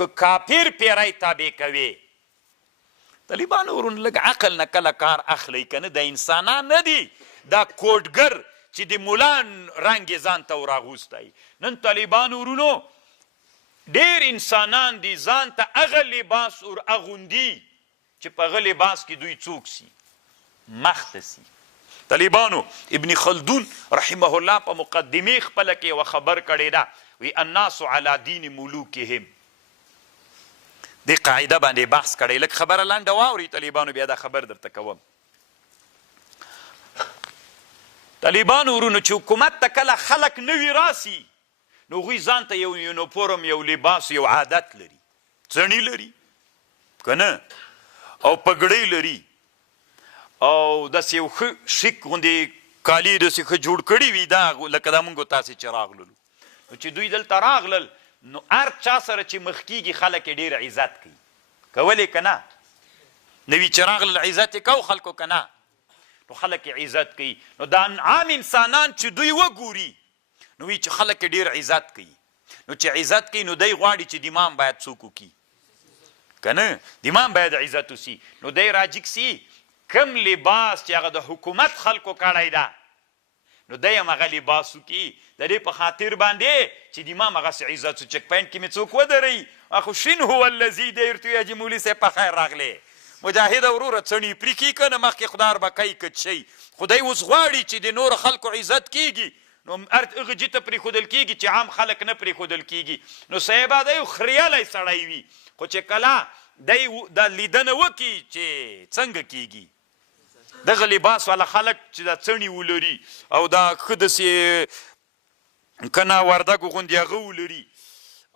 که کافر پیری تابع کوي. طالبانو ورونه لږ عقل نه کله کار اخلی که نه، د انسانان نه دي، دا کوډګر چې د ملا رنګ یې ځان ته وراغوستی. نن طالبانو ورونو ډېر انسانان دي ځان ته هغه لباس ور اغوندي چې په هغه لباس کې دوی څوک سي، مخته سي. طالبانو ابن خلدون رحمه الله په مقدمې خپله کې یوه خبر کړې ده، وی الناس علی دین ملوکهم. دې قاعده باندې بحث کړی. لږ خبره لنډه واورئ طالبانو، بیا دا خبر درته کوم. طالبانو ورونو چې حکومت ته کله خلک نوي راسي نو هغوی ځان ته یو یونیفورم، یو لباس، یو عادت لري. څڼې لري که نه، او پګړۍ لري، او داسې یو ښه شیک غوندې کالي داسې ښه جوړ کړي وي، دا لکه دا مونږ تاسې چې راغللو. نو چې دوی دلته راغلل نو هر چا سره چې مخ کېږي خلک یې ډېر عزت کوي. کولی که نه؟ نوي چې راغلل عزت یې کو خلکو که نه؟ نو خلک یې عزت کوي. نو دا عام انسانان چې دوی وګوري نو وی چې خلک یې ډېر عزت کوي. نو چې عزت کوي نو دی غواړي چې د امام باید څوک وکړي که نه؟ د امام باید عزت وسي. نو دی راجګ سي کم لباس چې هغه د حکومت خلکو کړی ده نو دی هم هغه لباس وکړي د دې په خاطر باندې چې د امام هغسې عزت سو. چک پاینټ کې مې څوک ودروي. اخو شین هو الذي دیرتو یا چې مولي صاحب په خیر راغلی. مجاهد وروره څڼې پرې کړي که نه، مخکې خدار به کوي که شي. خدای اوس غواړي چې د نورو خلکو عزت کېږي نو هغه جي ته پرېښودل کېږي چې عام خلک نه پرېښودل کېږي. نو صاحبه دی یو خریالی سړی وي، خو چې کله دی دا لیدنه وکړي چې څنګه کېږي دغه لباس والا خلک چې دا څڼې ولري او دا ښه داسې که نه وردګو غوندې هغه ولري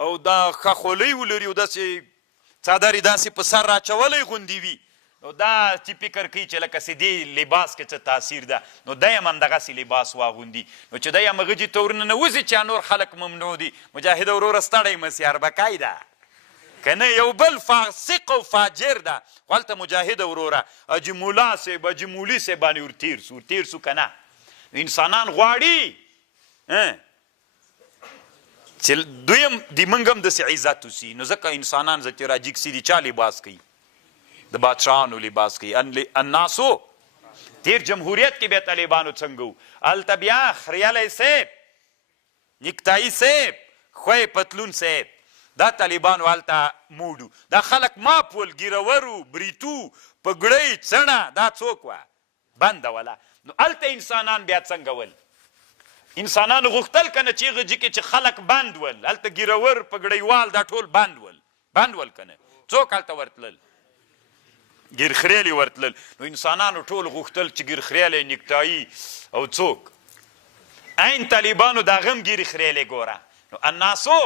او دا ښه خولۍ ولري او داسې څادر یې داسې په سر راچولی غوندې وي، نو دا چې فکر کوي چې لکه چې دې لباس کې څه تاثیر ده. نو دی هم همدغسې لباس واغوندي. نو چې دی هم هغه جي ته ورننوځي چې نور خلک ممنوع دي. مجاهد وروره ستړی مه سي، اربکی ده که نه، یو بل فاسق او فاجر ده. خو هلته مجاهد وروره حاجي ملا صاحب، حاجي مولي صاحب باندې ورتېر سو که نه. انسانان غواړي چې دویم د موږ هم داسې عزت وسي. نو ځکه انسانان زه چې راجګ سي د چا لباس کوي؟ د بادشاهانو لباس کوي. الناسو تیر جمهوریت کې بیا طالبانو څنګه وو؟ هلته بیا خریالی صاحب، نیکتایي صاحب، خوی پتلون صاحب، دا طالبانو هلته موډو. دا خلک ماپ ول، ګیرورو، بریتو، پګړۍ، څڼه، دا څوک وه؟ بنده وله. نو هلته انسانان بیا څنګه ول؟ انسانانو غوښتل که نه چې هغه جي کې چې خلک بند ول، هلته ګیرور، پګړیوال دا ټول بند ول که نه؟ څوک هلته ورتلل؟ ګیرخریالي ورتلل. نو انسانانو ټول غوښتل چې ګیرخریالی، نیکتایي او څوک عین طالبانو د هغه هم ګیرخریالی ګوره. نو الناسو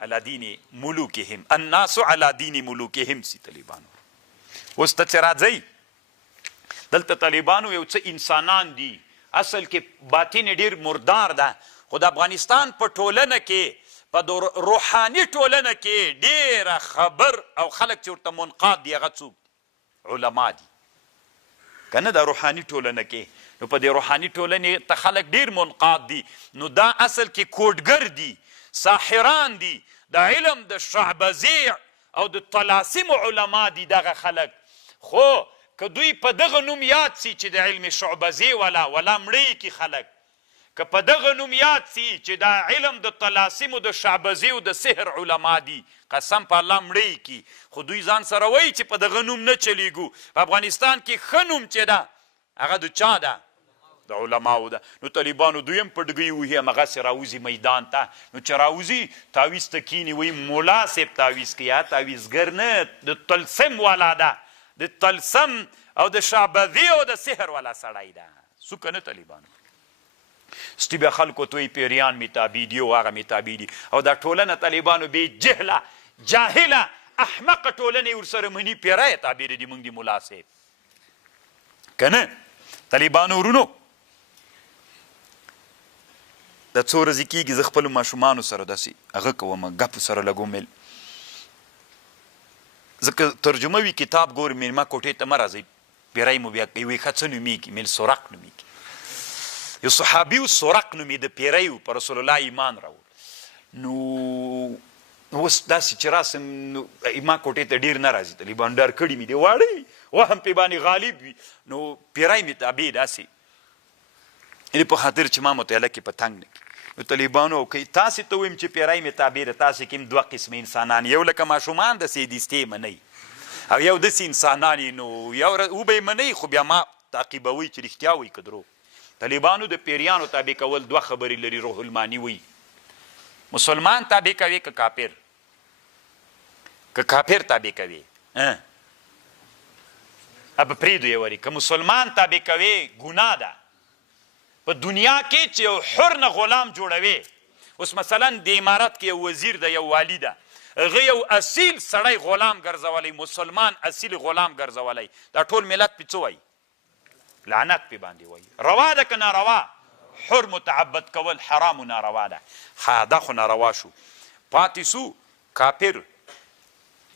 علی دین ملوکهم، الناس علی دین ملوکهم سي طالبانو. اوس ته چې راځئ دلته طالبانو یو څه انسانان دي، اصل کې باطن ډېر مردار ده، خو د افغانستان په ټولنه کې، په روحاني ټولنه کې ډېره خبر او خلک چې ورته منقاد دي هغه څوک؟ علما دي که نه؟ د روحاني ټولنه کې. نو په دې روحاني ټولنې ته خلک ډېر منقاد دي. نو دا اصل کې کوډګر دي، ساحران دي، د علم د شعبذیع او د طلاسم علما دي دغه خلک. خو که دوی په دغه نوم یاد سي چې د علم شعبذیع ولا مړی کی خلک، که په دغه نوم یاد سي چې دا علم د طلاسم او د شعبذیع او د سحر علما دي، قسم په الله مړی کی. خو دوی ځان سره وایي چې په دغه نوم نه چلیږو. په افغانستان کې ښه نوم چې ده هغه د چا ده؟ د علماو ده. نو طالبانو دوی هم پټګۍ وهي، همغسې راوځي میدان ته. نو چې راوځي تعویز ته کیني، وایي ملا صاحب تعویز کوي. تعویزګر نه، د طلسم والا ده، د طلسم او د شعبذي او د سحر والا سړی ده. سو که نه طالبانو؟ ستی بیا خلکو ته وایي پیریان مې تابع دي او هغه مې تابع دي. او دا ټولنه طالبانو بې جهله، جاهله، احمقه ټولنه یې ورسره مني، پیری یې تابع دي موږ د ملا صاحب که نه؟ طالبانو ورونو دا څو ورځې کېږي زه خپلو ماشومانو سره داسې هغه کوم، ګپ سره لږ ومیل. ځکه ترجمه وي کتاب ګورې مېلمه کوټې ته مه راځئ، پیری مو بیا کوي. وایي ښه څه نومېږي؟ میل سرق نومېږي. یو صحابي و سرق نومېده، پیری و، په رسول الله ایمان راوړ. نو اوس داسې چې راسم نو ما کوټې ته ډېر نه راځي طالبان ډر کړي مې دی واړی وهم پې باندې غالب وي نو پیری مې تابع داسې دې په خاطر چې ما مطالعه کې په تنګ نه کړي نو طالبانو کوي تاسې ته ویم چې پیری مې تابع ده تاسې کې هم 2 قسمه انسانان یو لکه ماشومان داسې دستې منئ او یو داسې انسانان نو یو وبه یې منئ خو بیا ما تعقیبوئ چې رښتیا وایي که درو طالبانو د پیریانو تابع کول 2 خبرې لري روح المانی وایي مسلمان تابع کوي که کافر که کافر تابع کوي اب پریدو یې وری که مسلمان تابع کوي ګناه ده په دنیا کې چې یو حر نه غلام جوړوي اوس مثلا د امارت کې یو وزیر ده یو والی ده هغه یو اصیل سړی غلام ګرځولی مسلمان اصیل غلام ګرځولی دا ټول ملت پې څه وایي لعنت پې باندې وایي روا ده که ناروا حر متعبد کول حرام و ناروا ده دا خو ناروا شو پاتې سو کافر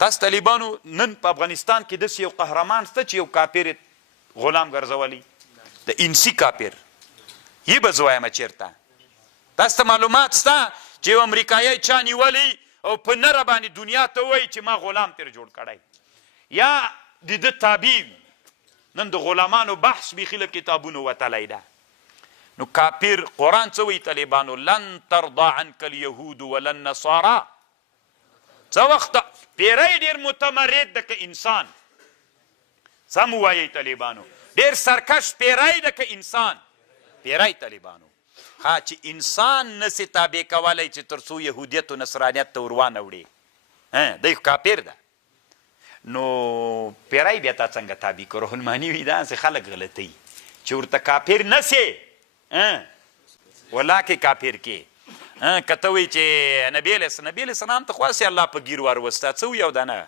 تاسو طالبانو نن په افغانستان کې داسې یو قهرمان شته چې یو کافر غلام ګرځولی د انسي کافر یې به زه وایم چېرته تاسو ته معلومات شته چې یو امریکایي چا نیولی او په نره باندې دنیا ته وایي چې ما غلام ترې جوړ کړی یا د ده تابع وي نن د غلامانو بحث بیخي له کتابونو وتلی ده نو کافر قرآن څه وایي طالبانو لن ترضى عنك اليهود ولا النصارى څه وخت پیری ډېر متمرد ده که انسان سم ووایئ طالبانو ډېر سرکش پیری ده که انسان پیری طالبانو ها چې انسان نسي تابع کولی چې تر څو یهودیت و نصرانیت ته ور وانه وړي دی کافر ده نو پیری بیا تا څنګه تابع کړو روح المانی وي داسې خلک غلطوي چې ورته کافر نسې ولاکې کافر کې که ته وایي چې نبي علیه السلام ته خو هسې الله په ګیر واروسته څه وي او دا نه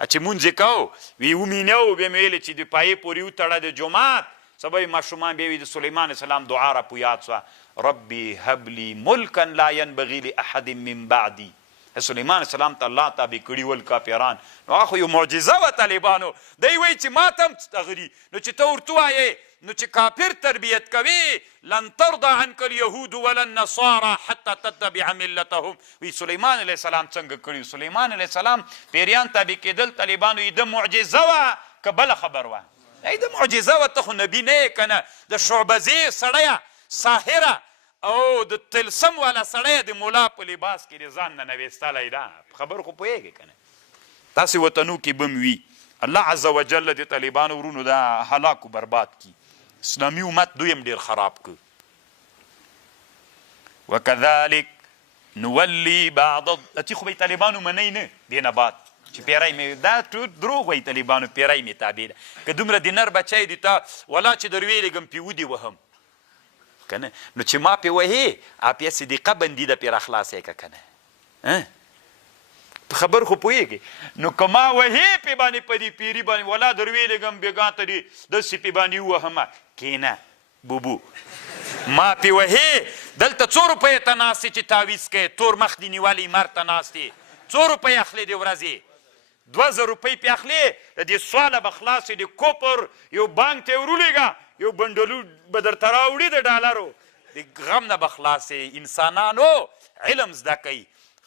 چې مونځ یې کوو وی ومینو بیا مې ویلې چې د پایې پورې وتړه د جومات سبا یې ماشومان بیا وي د سلیمان علیه السلام دعا را په یاد سوه ربي هب لي ملکا لا ينبغي لاحد من بعدي سلیمان علیه السلام ته الله تابع کړي ول کافران نو هغه خو یو معجزه وه طالبانو دی وایي چې ما ته هم تغري نو چې ته ورته ووایې نو چې کافر تربیت کوي لن ترضى عنك اليهود ولا النصارى حتى تتبع ملتهم وی سلیمان علیه السلام څنګه کړي سلیمان علیه السلام پیریان تابع کېدل طالبانو یې د معجزه وه که بله خبر وه ای د معجزه وه ته خو نبي نه یې که نه د شعبزې سړیه ساحره او د تلسم والا سړی د مولا په لباس کې د ځان نه نویستلی ده خبر خو پوهېږې که نه تاسې وطنو کې بم وي الله عز وجل د طالبانو ورونو دا هلاک و برباد کی اسلامي امت دویم ډېر خراب که وکذلک نولی بعض اتی خو به طالبانو منی نه دې نه بعد چې پیری مې دا دروغ وایي طالبانو پیری مې تابع ده که دومره د نر بچی دي تا ولا چې در ویلېږم پې ودې وهم که نه نو چې ما پې وهې اپیا صدیقه بندي ده پې را خلاصی که که نه په خبر خو پوهېږې نو که ما وهې پې باندې په دې پیري باندې ولا در ویلېږم بېګا ته دې داسې پې باندې ووهمه کښېنه بوبو ما پې وهې دلته 2 روپۍ ته ناست چې تعویض کوې تور مخ دې نیولی مر ته ناست یې 2 روپۍ اخلې د ورځې 2000 روپۍ پې اخلې د دې سواله به خلاصې د کوپر یو بانک ته یې ورولېږه یو بنډلو به درته راوړي د ډالرو د غم نه به خلاصې انسانانو علم زده کوي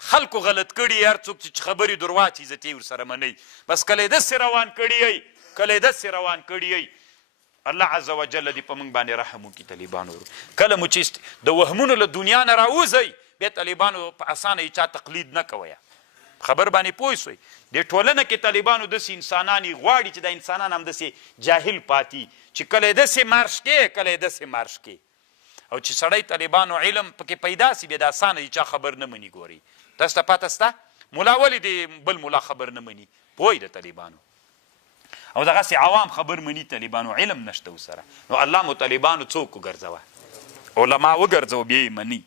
خلکو غلط کړي هر څوک چې خبرې دروا چې عزت یې ورسره منئ بس کله یې داسې روان کړي یئ کله یې داسې روان کړي یئ الله عز وجل دې په موږ باندې رحم وکړي طالبانو کله مو چې د وهمونو له دنیا نه راوځئ بیا طالبانو په اسانه یې چا تقلید نه کوئ خبر باندې پوه سوئ دې ټولنه کې طالبانو داسې انسانان یې غواړي چې دا انسانان هم داسې جاهل پاتې چې کله یې داسې مارش کې کله یې داسې مارش کې او چې سړی طالبانو علم پکې پیدا سي بیا د اسانه یې چا خبر نه مني ګورئ تاسو ته پته شته ملا ولې د بل ملا خبر نه مني پوهی د طالبانو او دغسې عوام خبر مني طالبانو علم نشته ورسره نو الله مو طالبانو څوک وګرځوه علما وګرځوه بیا یې مني